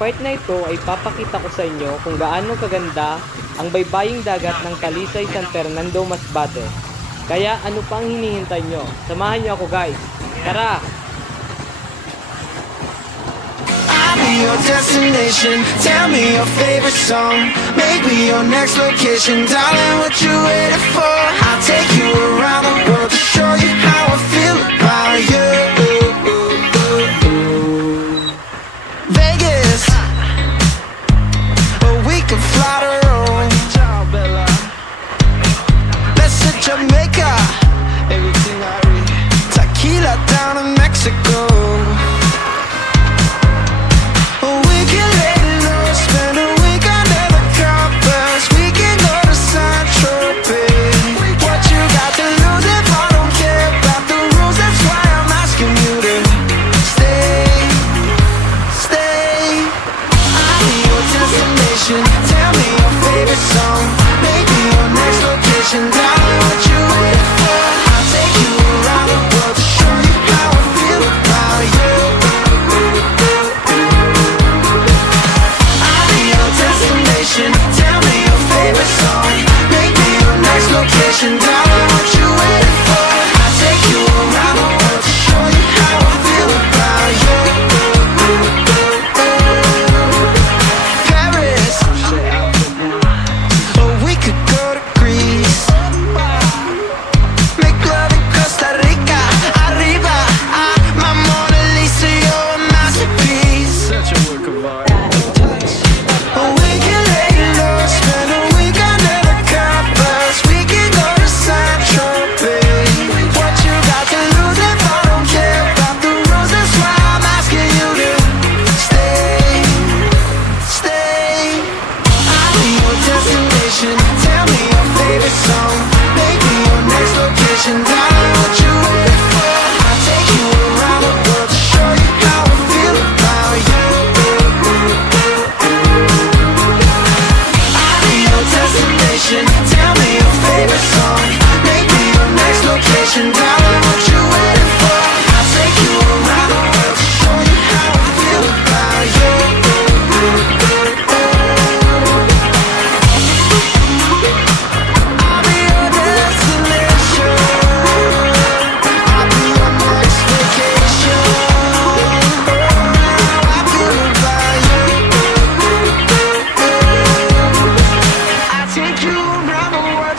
part na ito ay papakita ko sa inyo kung gaano kaganda ang baybaying dagat ng Talisay San Fernando Masbate. Kaya ano pang hinihintay nyo? Samahan nyo ako guys. Tara! I'll be your destination. Tell me your favorite song. Make me your next location. Darling, what you waiting for? I'll take you around the world to show you how I feel about you. Vegas, or we can fly to Rome. Let's hit Jamaica. Everything I read. Tequila down in Mexico. Tell me your favorite song. Maybe your next location. Darling, what you waiting for? I'll take you around the world to show you how I feel about you. I'll be your destination. Tell me your favorite song. Maybe your next location. Darling, what you waiting for? I'll take you around the world to show you how I feel about you. Tell me your favorite song. Maybe your next location. Darling, what you waiting for? I'll take you around the world to show you how I feel about you. I'll be your destination. Tell me your favorite song. Maybe your next location. Darling, what you waiting for? I'll take you around the world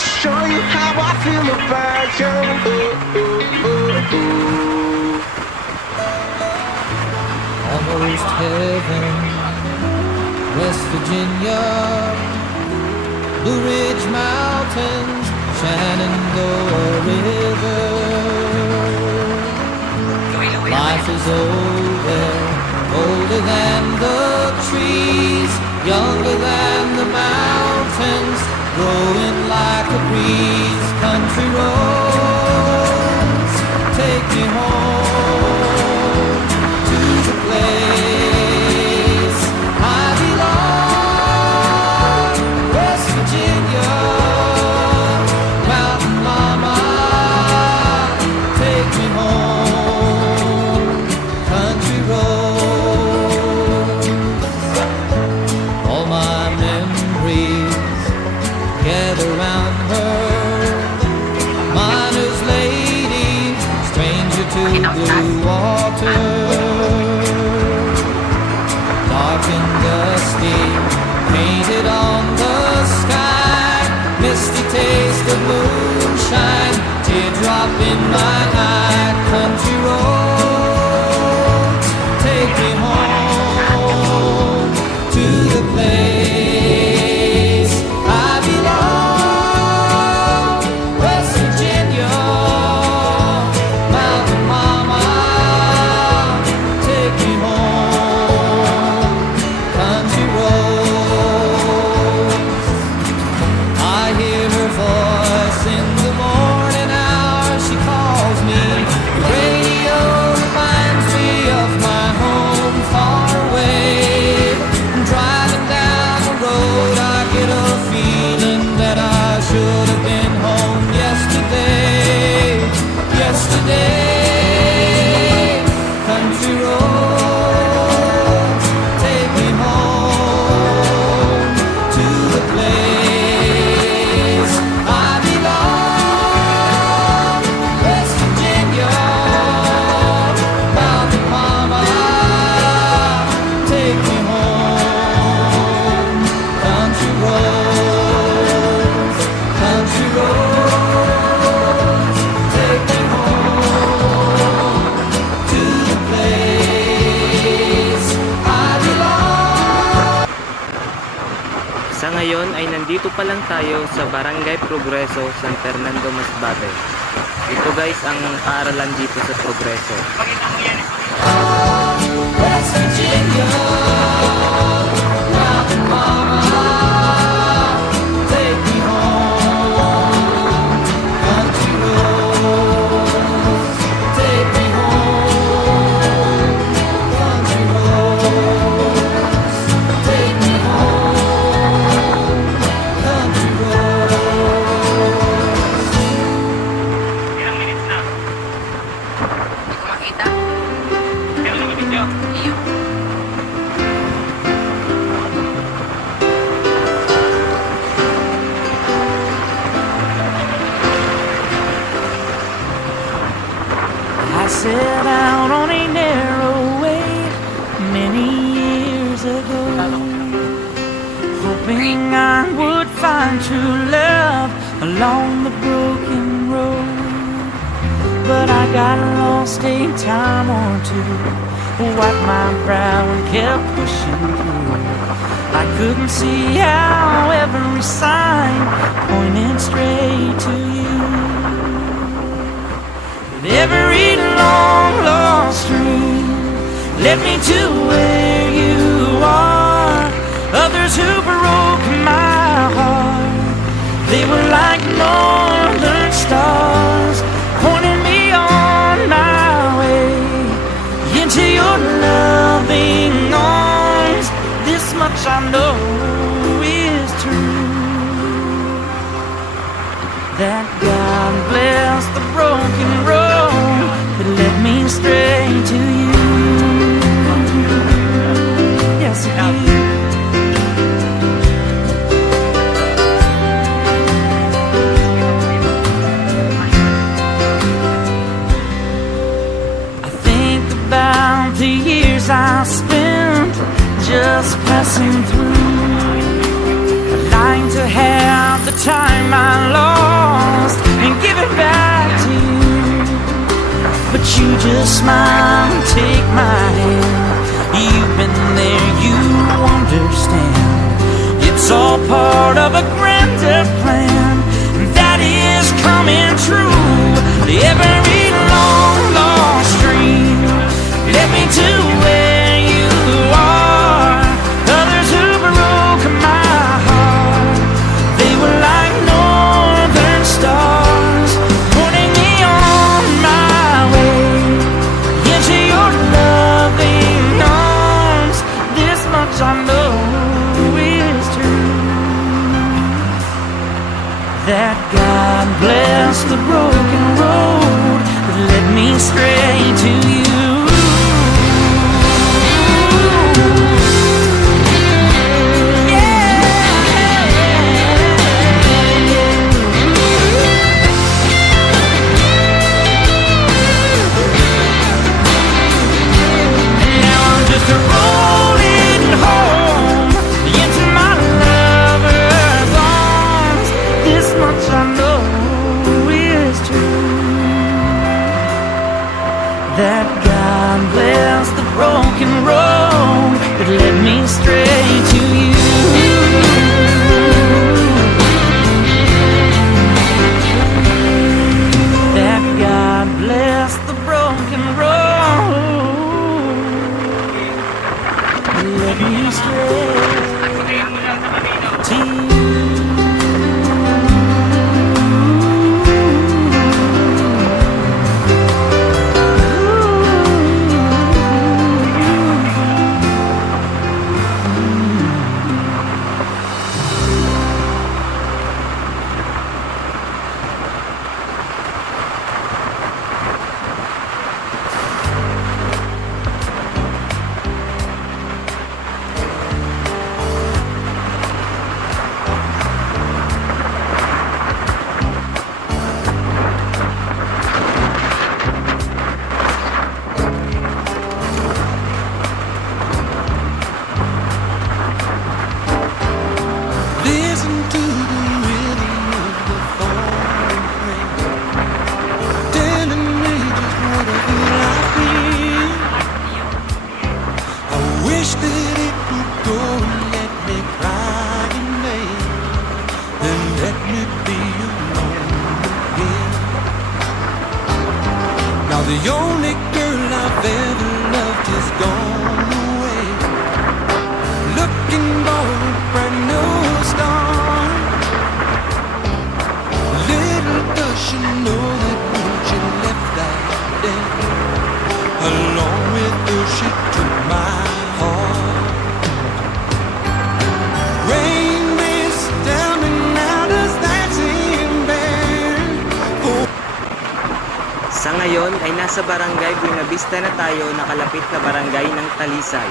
to show you how I feel about you. Almost heaven, West Virginia, Blue Ridge Mountains, Shenandoah River. Life is older, older than the trees, younger than the mountains, growing like a breeze. Country roads, take me home to the place I belong. West Virginia, Mountain Mama, take me home. Country roads, all my memories gather round her. Miner's lady, stranger to blue water. Dark and dusty, painted on the sky. Misty taste of moonshine, teardrop in my eye. Country roads, take me home to the place I belong. West Virginia, Mountain Mama, take me home. Country roads, I hear her voice in the morning hour. She calls me, the radio Sa ngayon ay nandito pa lang tayo sa Barangay Progreso, San Fernando, Masbate. Ito guys ang paaralan dito sa Progreso. West Virginia, Mountain Mama, take me home. Country roads, take me home. Country roads, take me home. Country roads. Ilang minutes na? Makita? Meron na video? Iyo. I set out on a narrow way many years ago, hoping I would find true love along the broken road. But I got lost a time or two, wiped my brow and kept pushing through. I couldn't see how every sign pointed straight to you. But every long lost dream led me to where you are. Others who broke my heart, they were like northern stars, pointing me on my way into your loving arms. This much I know is true, that God bless the broken road that led me straight to you. Yes, it did. I think about the years I spent just passing through. I'd like to have the time I lost and give it back to you, but you just smile and take my hand. You've been there, you understand. It's all part of a grander plan that is coming true. Every long lost dream led me to where you are. Others who broke my heart, they were like northern stars, pointing me on my way into your loving arms. This much I know is true, that God bless the broken road that led me straight to you. Now I'm just rolling home into my lover's arms. This much I know is true, that God bless the broken road that led me straight to you. That God bless the broken road that led me straight to you. brand new start. Little does she know that when she left that day, along with her she took my heart. Rain is down and now does that seem bad? Oh, Sa ngayon ay nasa barangay Buena Vista na tayo, nakalapit na barangay ng Talisay.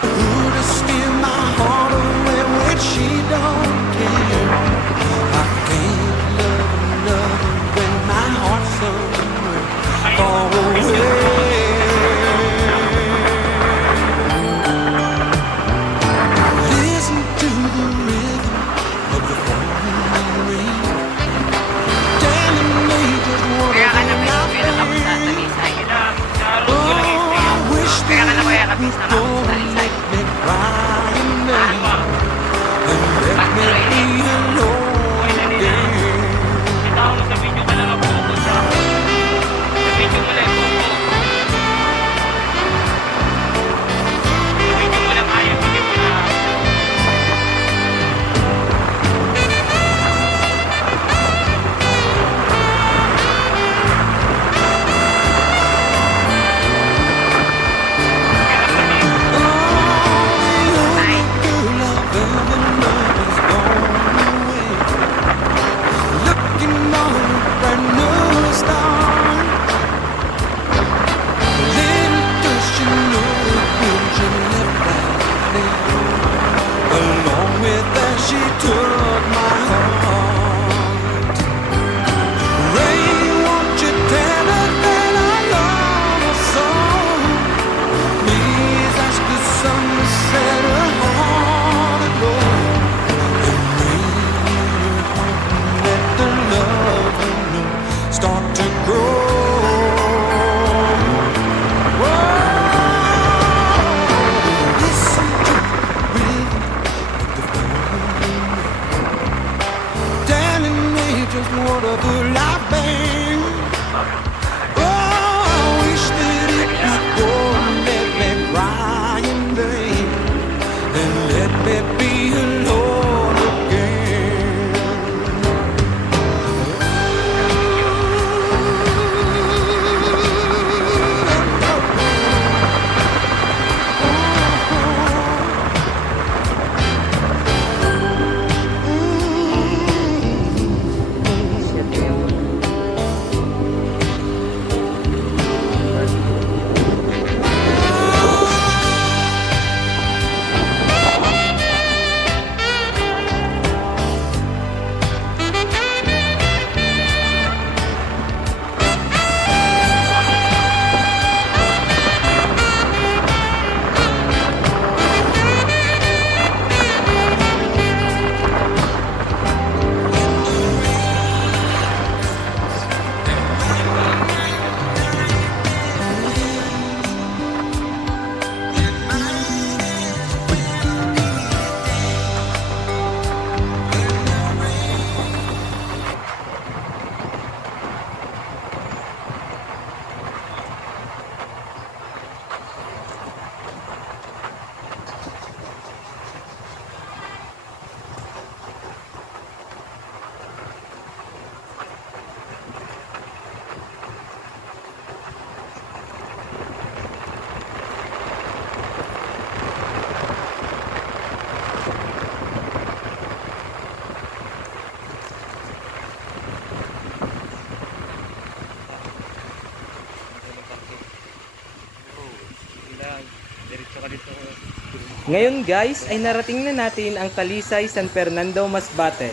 who to steal my heart away when she don't care? I can't love another when my heart's somewhere far away. Listen to the rhythm of the falling rain, telling me just what Kaya ka I na feel. pinakapos sa Talisay. Oh, I wish Kaya ka na that kaya you kapis na would kapos sa Talisay. let me cry in vain Ano? and let me be alone again. Ito mo sa video ka lang ako pupunta. Sa video mo lang ako. Sa video mo lang ayaw. Hindi mo na. She took my heart. Rain, won't you tell her that I love her so? Please ask the sun to set her heart aglow. And rain, let the love you know start to grow. Whoa, listen to the rhythm of the falling rain, telling me just what a good life been. Oh, I wish that it would go and let me cry in vain and let me be alone again. Ngayon guys ay narating na natin ang Talisay San Fernando Masbate.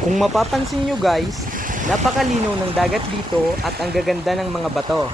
Kung mapapansin nyo guys, napakalinaw ng dagat dito at ang gaganda ng mga bato.